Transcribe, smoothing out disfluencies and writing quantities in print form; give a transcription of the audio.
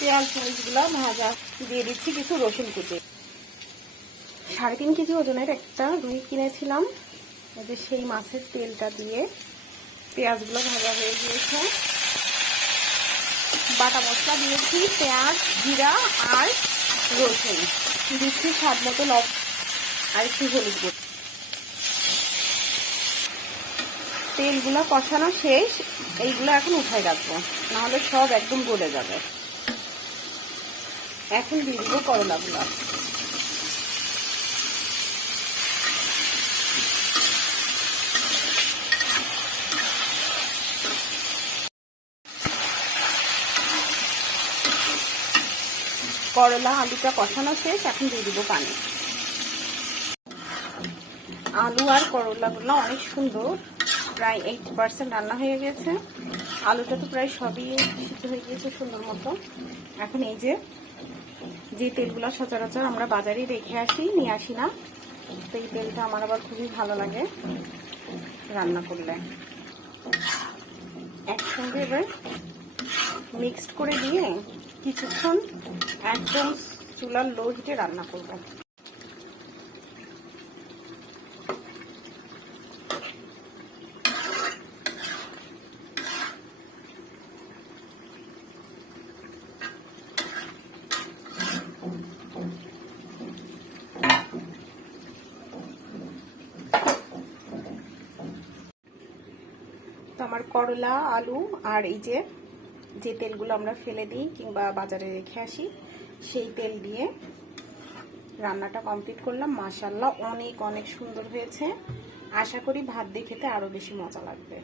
পেঁয়াজ মরিচগুলো ভাজা দিয়ে দিচ্ছি কিছু রসুন কুচি। 3.5 কেজি ওজনের একটা রুই কিনেছিলাম। এই যে সেই মাছের তেলটা দিয়ে পেঁয়াজগুলো ভাজা হয়ে গিয়েছে। বাটা মশলা দিয়েছি পেঁয়াজ, জিরা আর রসুন। দিচ্ছি স্বাদ মতো লবণ আর একটু হলুদ গুঁড়ো। তেলগুলো কষানো শেষ, এইগুলো এখন উঠাই রাখবো, নাহলে সব একদম গলে যাবে। এখন দিয়ে দিব করলাগুলো। করলা আলুটা কষানো শেষ, এখন দিয়ে দিব পানি। আলু আর করলাগুলো অনেক সুন্দর, প্রায় 80% রান্না হয়ে গেছে। আলুটা তো প্রায় সবই সিদ্ধ হয়ে গিয়েছে সুন্দর মতো। এখন এই যে তেলগুলো সচরাচর আমরা বাজারে রেখে নিয়ে আসি না, তো এই তেলটা আমার আবার খুবই ভালো লাগে রান্না করলে। একসঙ্গে এবার মিক্সড করে দিয়ে কিছুক্ষণ একদম চুলার লো হিটে রান্না করব। তো আমার করলা আলু আর এই যে তেলগুলো আমরা ফেলে দিই কিংবা বাজারে রেখে আসি, সেই তেল দিয়ে রান্নাটা কমপ্লিট করলাম। মাশাআল্লাহ অনেক অনেক সুন্দর হয়েছে। আশা করি ভাত দিয়ে খেতে আরো বেশি মজা লাগবে।